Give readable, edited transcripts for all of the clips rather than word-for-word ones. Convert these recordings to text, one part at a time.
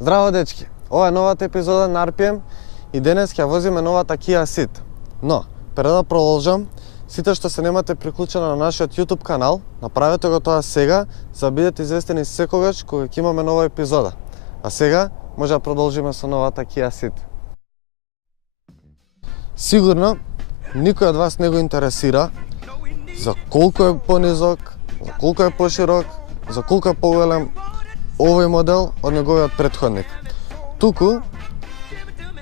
Здраво дечки, ова е новата епизода на RPM и денес ќе возиме новата Kia Ceed. Но, пред да продолжам, сите што се немате приклучено на нашиот YouTube канал, направете го тоа сега, за да бидете известени секогаш кога ќе имаме нова епизода. А сега, може да продолжиме со новата Kia Ceed. Сигурно, никој од вас не го интересира за колку е понизок, за колку е поширок, за колку е поголем овој модел од неговиот претходник. Туку,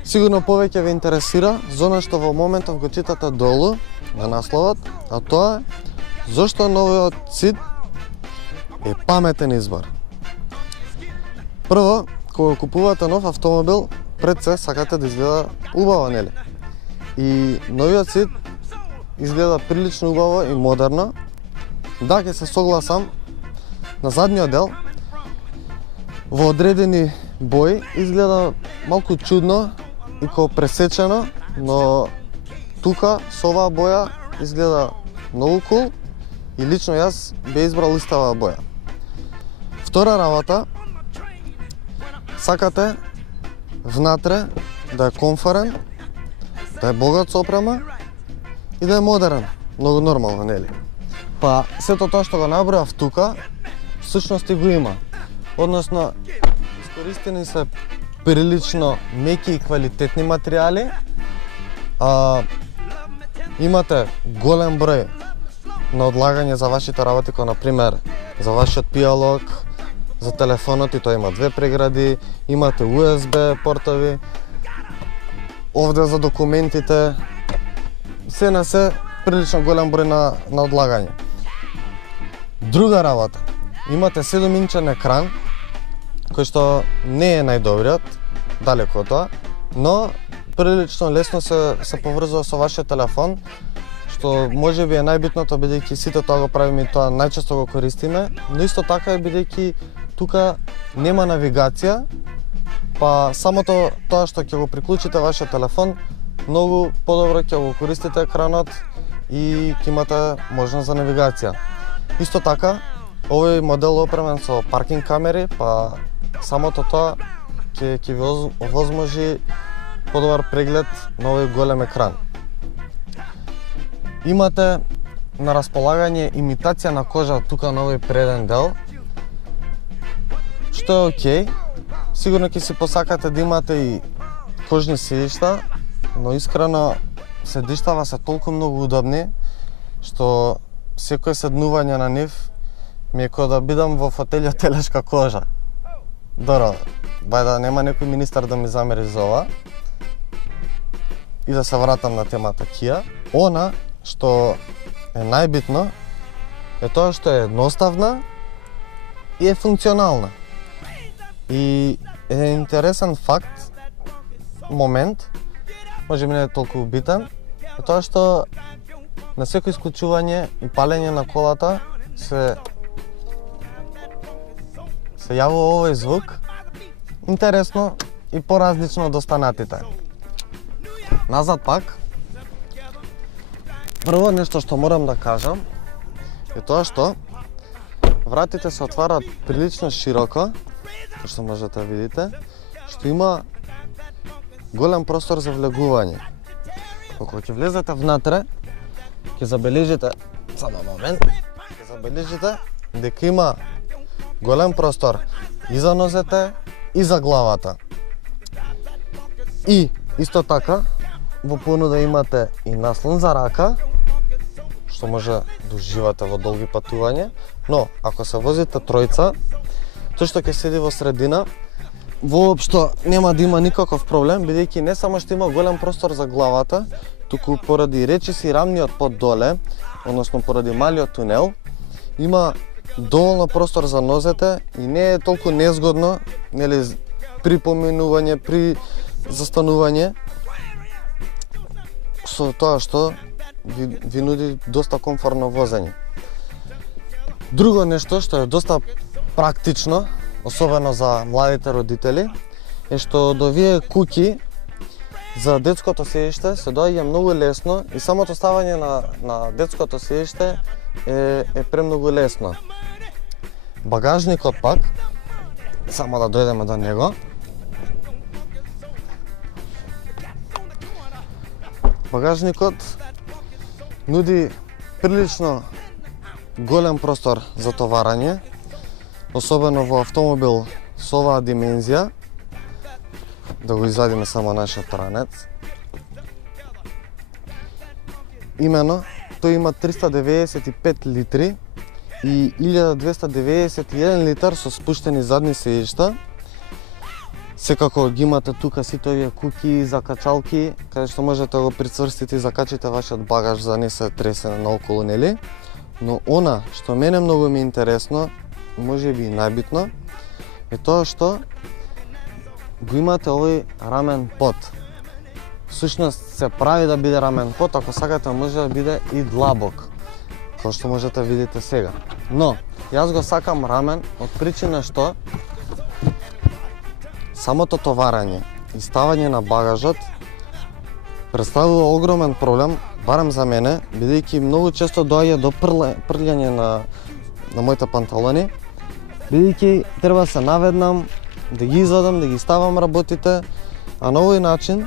сигурно повеќе ве интересира за она што во моментов го читате долу на насловот, а тоа е зошто новиот Ceed е паметен избор. Прво, кога купувате нов автомобил, пред се сакате да изгледа убаво, нели? И новиот Ceed изгледа прилично убаво и модерно. Да, ќе се согласам, на задниот дел во одредени бои изгледа малку чудно и ко пресечено, но тука со оваа боја изгледа многу кул и лично јас би избрал истава боја. Втора работа, сакате внатре да е комфорен, да е богат со опрема и да е модерен, многу нормално, нели? Па сето тоа што го набројав тука, всушност и го има. Односно, искористени се прилично меки и квалитетни материјали. Имате голем број на одлагање за вашите работи, како например за вашиот пијалок, за телефонот, и тоа има две прегради, имате USB портови, овде за документите, се на се прилично голем број на одлагање. Друга работа, имате 7-инчен екран, кој што не е најдобриот, далеко од тоа, но прилично лесно се поврзува со вашиот телефон, што може би е најбитното, бидејќи сите тоа го правиме и тоа најчесто го користиме, но исто така е бидејќи тука нема навигација, па самото тоа што ќе го приклучите вашиот телефон, многу подобро ќе го користите екранот и ќе имате можност за навигација. Исто така, овој модел е опремен со паркинг камери, па самото тоа ќе ви овозможи подобар преглед на овој голем екран. Имате на располагање имитација на кожа тука на овој преден дел, што е окей. Сигурно ќе си посакате да имате и кожни седишта, но искрено седиштава се толку многу удобни, што секој седнување на нив ми е како да бидам во фотелја телешка кожа. Добро, бај да нема некој министар да ми замери за ова. И да се вратам на темата Kia. Она што е најбитно е тоа што е едноставна и е функционална. И е интересен факт, момент, може би не е толку битен, е тоа што на секој исклучување и палење на колата се јавува овој звук, интересно и поразлично од останатите. Назад пак, прво нешто што морам да кажам е тоа што вратите се отвараат прилично широко, што можете да видите, што има голем простор за влегување. Кога ќе влезете внатре, ќе забележите, само момент, ќе забележите дека има голем простор и за нозете, и за главата. И исто така, во понуда имате и наслон за рака, што може да уживате во долги патување, но ако се возите тројца, тој што ќе седи во средина, воопшто нема да има никаков проблем, бидејќи не само што има голем простор за главата, туку поради речиси рамниот под доле, односно поради малиот тунел, има доволно простор за нозете и не е толку незгодно, нели, при поминување, при застанување, со тоа што ви нуди доста комфортно возење. Друго нешто што е доста практично, особено за младите родители, е што до овие куќи за детското седиште се доаѓа многу лесно и самото ставање на детското седиште е премногу лесно. Багажникот пак, само да дојдеме до него, Багажникот нуди прилично голем простор за товарање, особено во автомобил со оваа димензија. Да го извадиме само нашиот ранец. Имено, тој има 395 литри и 1291 литар со спуштени задни седишта. Секако ги имате тука сите овие куки, закачалки, каде што можете да го прицврстите и закачите вашиот багаж за не се тресе наоколу, нели? Но она што мене многу ми е интересно, можеби и најбитно, е тоа што го имате овој рамен под. Всушност се прави да биде рамен под, ако сакате може да биде и длабок, кој што можете да видите сега. Но, јас го сакам рамен од причина што самото товарање и ставање на багажот представува огромен проблем, барем за мене, бидејќи многу често доаѓа до прљање на моите панталони, бидејќи треба да се наведнам, да ги извадам, да ги ставам работите, а на овој начин,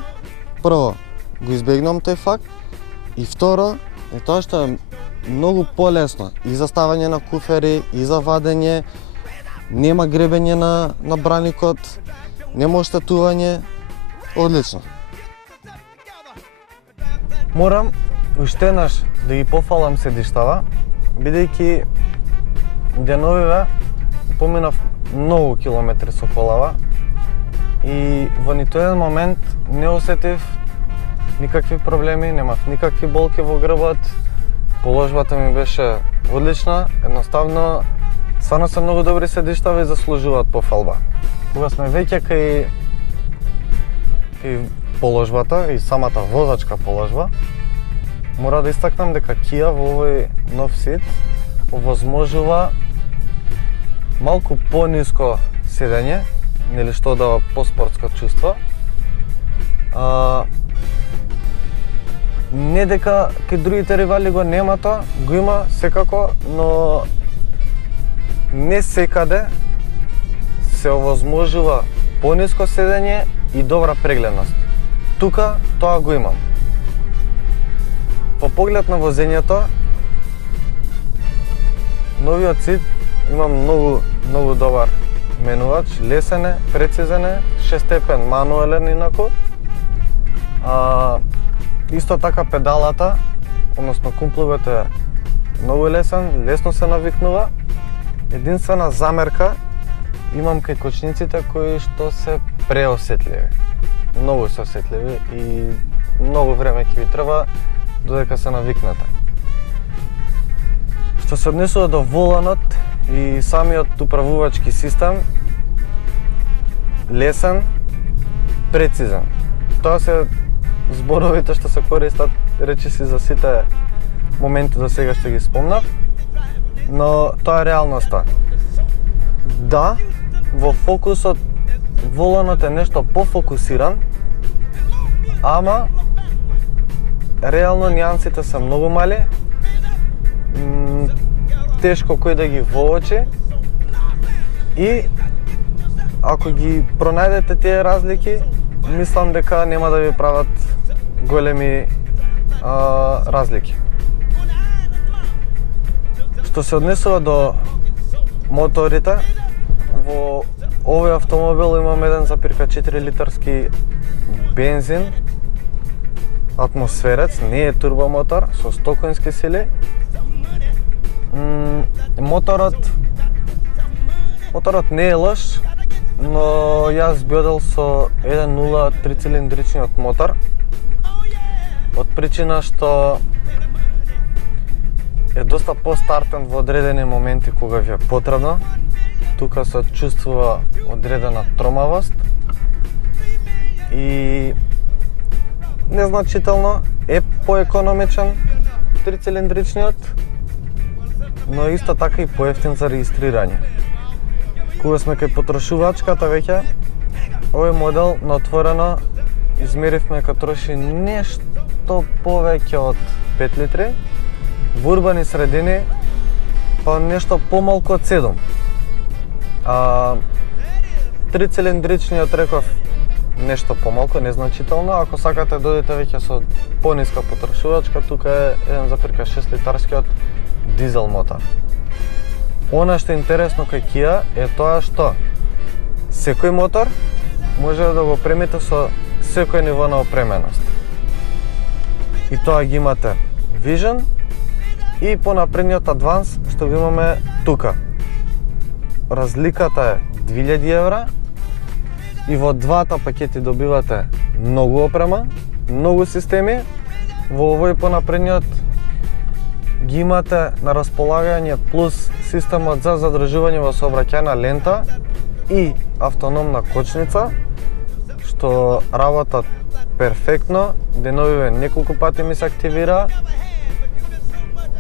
прво, го избегнам тој факт, и второ, е тоа што е многу полесно и за ставање на куфери, и за вадење, нема гребење на браникот, нема оштетување, одлично. Морам уште еднаш да ги пофалам седиштава, бидејќи деновиве поминав многу километри со колава и во ниту еден момент не осетив никакви проблеми, немав никакви болки во грбот, положбата ми беше одлична, едноставно стварно се многу добри седиштава и заслужуваат пофалба. Кога сме веќе кај положбата и самата возачка положба, мора да истакнам дека Kia во овој нов сит овозможува малку пониско седење, нели што дава поспортско чувство. Не дека кај другите ривали го нема тоа, го има секако, но не секаде се овозможува пониско седење и добра прегледност. Тука тоа го имам. По поглед на возењето, новиот сит има многу добар менувач, лесен е, прецизен е, 6 степен мануелен инаку. Исто така педалата, односно кумплугот е многу лесен, лесно се навикнува. Единствена замерка имам кај кочниците кои што се преосетливи. Многу се осетливи и многу време ќе ви треба додека се навикнете. Што се однесува до воланот и самиот управувачки систем, лесен, прецизен. Тоа се зборовите што се користат речиси за сите моменти до сега што ги спомнав, но тоа е реалноста. Да, во фокусот воланот е нешто пофокусиран, ама реално нијансите се многу мали, тешко кој да ги воочи и ако ги пронајдете тие разлики, мислам дека нема да ви прават големи разлики. Што се однесува до моторите, во овој автомобил имам 1,4 литарски бензин, атмосферец, не е турбомотор, со 100 конски сили. Моторот не е лош, но јас би одел со 1.0 3-цилиндричниот мотор, од причина што е доста постартен во одредени моменти кога ви е потребно. Тука се чувствува одредена тромавост и незначително е поекономичен 3-цилиндричниот, но исто така и поевтин за регистрирање. Кога сме кај потрошувачката веќе, овој модел на отворено измеривме дека троши нешто повеќе од 5 литри, во урбани средини па нешто помалку од 7. 3-цилиндричниот реков нешто помалку, незначително, ако сакате дојдете веќе со пониска потрошувачка, тука е 1,6 литарскиот дизел мотор. Она што е интересно кај Kia е тоа што секој мотор може да го премите со секој ниво на опременост. И тоа ги имате Vision и понапредниот Advance што го имаме тука. Разликата е 2000 евра и во двата пакети добивате многу опрема, многу системи. Во овој понапредниот ги имате на располагање плюс системот за задржување во сообраќајна лента и автономна кочница, што работат перфектно. Деновиве неколку пати ми се активира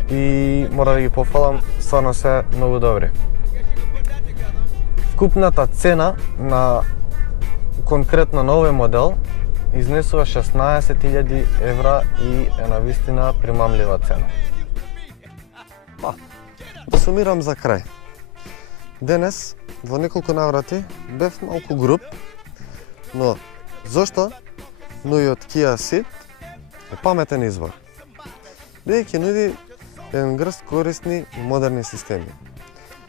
и мора да ги пофалам, стварно се многу добри. Вкупната цена на конкретно на овој модел изнесува 16.000 евра и е на вистина примамлива цена. Да сумирам за крај. Денес во неколку наврати бев малку груб, но зошто новиот Kia Ceed е паметен избор? Бидејќи нуди еден грст корисни и модерни системи.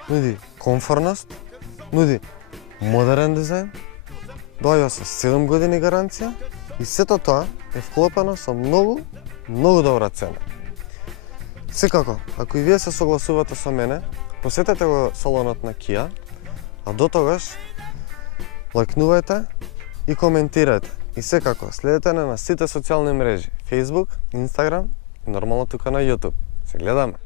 Нуди комфорност, нуди модерен дизајн, доаѓа со 7 години гаранција и сето тоа е вклопено со многу добра цена. Секако, ако и вие се согласувате со мене, посетете го салонот на Kia, а до тогаш лајкнувајте и коментирајте. И секако, следете на сите социјални мрежи, Facebook, Instagram и нормално тука на YouTube. Се гледаме!